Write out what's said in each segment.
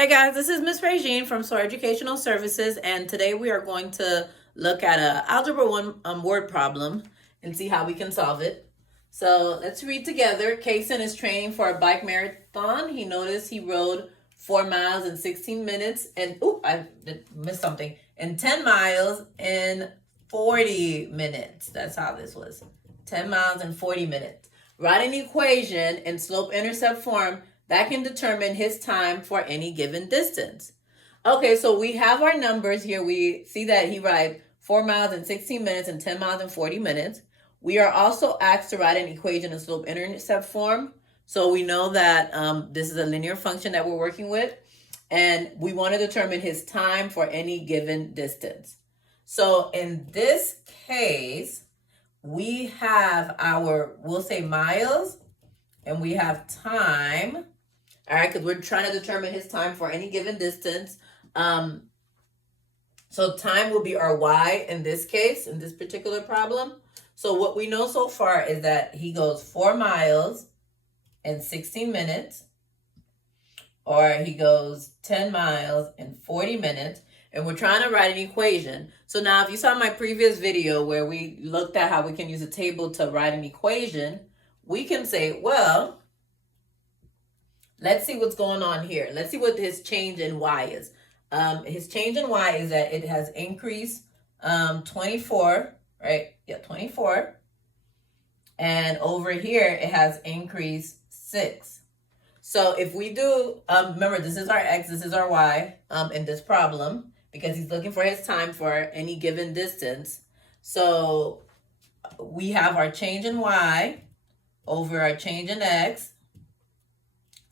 Hey guys, this is Miss Regine from SOAR Educational Services, and today we are going to look at a Algebra 1 word problem and see how we can solve it. So let's read together. Kaysen is training for a bike marathon. He noticed he rode 4 miles in 16 minutes and, I missed something, and 10 miles in 40 minutes. That's how this was. 10 miles in 40 minutes. Write an equation in slope-intercept form that can determine his time for any given distance. Okay, so we have our numbers here. We see that he rides 4 miles in 16 minutes and 10 miles in 40 minutes. We are also asked to write an equation in slope-intercept form. So we know that this is a linear function that we're working with. And we want to determine his time for any given distance. So in this case, we have our, we'll say miles, and we have time. All right, because we're trying to determine his time for any given distance. So time will be our y in this case, in this particular problem. So what we know so far is that he goes 4 miles in 16 minutes, or he goes 10 miles in 40 minutes, and we're trying to write an equation. So now if you saw my previous video where we looked at how we can use a table to write an equation, we can say, well, let's see what's going on here. Let's see what his change in y is. His change in y is that it has increased 24, right? Yeah, 24. And over here, it has increased 6. So if we do, remember, this is our x, this is our y in this problem, because he's looking for his time for any given distance. So we have our change in y over our change in x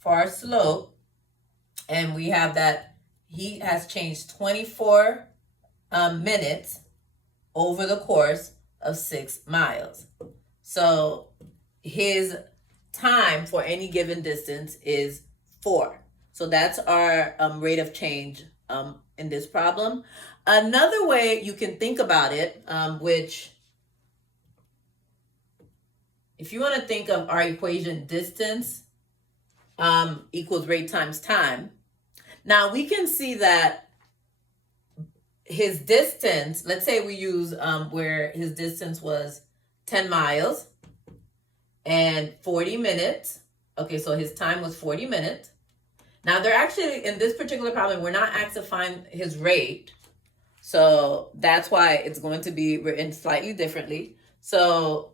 for our slope, and we have that he has changed 24 minutes over the course of 6 miles. So his time for any given distance is 4. So that's our rate of change in this problem. Another way you can think about it, which if you want to think of our equation distance equals rate times time. Now we can see that his distance, let's say we use where his distance was 10 miles and 40 minutes. Okay, so his time was 40 minutes. Now they're actually, in this particular problem, we're not asked to find his rate. So that's why it's going to be written slightly differently. So,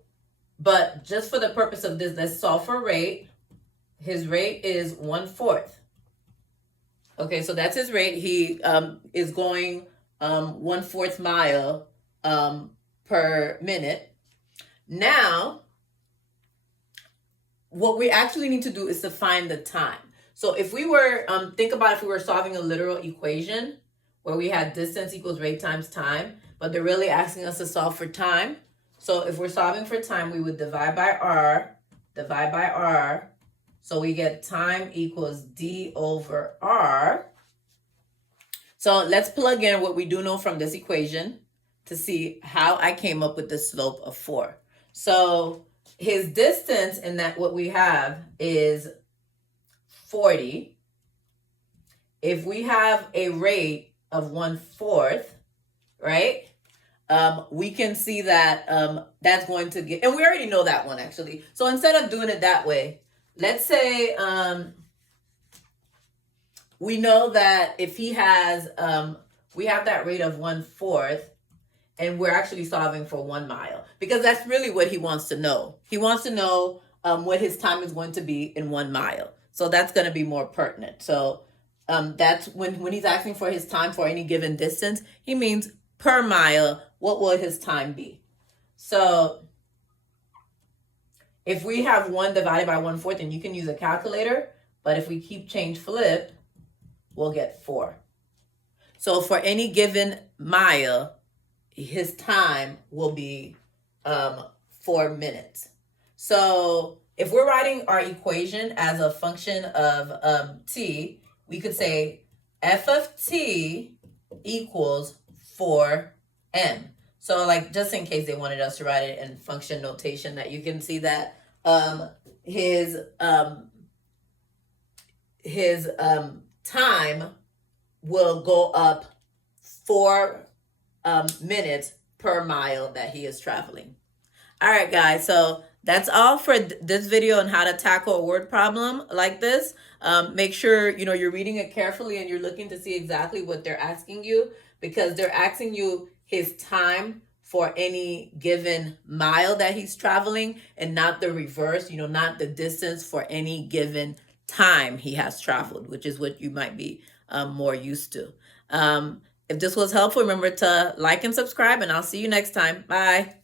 but just for the purpose of this, let's solve for rate. His rate is 1/4. Okay, so that's his rate. He is going 1/4 mile per minute. Now, what we actually need to do is to find the time. So if we were, think about if we were solving a literal equation where we had distance equals rate times time, but they're really asking us to solve for time. So if we're solving for time, we would divide by r. So we get time equals d over r. So let's plug in what we do know from this equation to see how I came up with the slope of 4. So his distance in that what we have is 40. If we have a rate of 1/4, right? We can see that that's going to get, and we already know that one actually. So instead of doing it that way, let's say we know that if he has, we have that rate of 1/4, and we're actually solving for 1 mile, because that's really what he wants to know. He wants to know what his time is going to be in 1 mile. So that's going to be more pertinent. So that's when he's asking for his time for any given distance, he means per mile, what will his time be? So if we have 1 divided by 1/4, and you can use a calculator, but if we keep change flipped, we'll get 4. So for any given mile, his time will be 4 minutes. So if we're writing our equation as a function of t, we could say f of t equals 4m. So like, just in case they wanted us to write it in function notation, that you can see that his time will go up 4 minutes per mile that he is traveling. All right, guys. So that's all for this video on how to tackle a word problem like this. Make sure you're reading it carefully and you're looking to see exactly what they're asking you, because they're asking you his time for any given mile that he's traveling, and not the reverse. Not the distance for any given time he has traveled, which is what you might be more used to. If this was helpful, remember to like and subscribe, and I'll see you next time. Bye.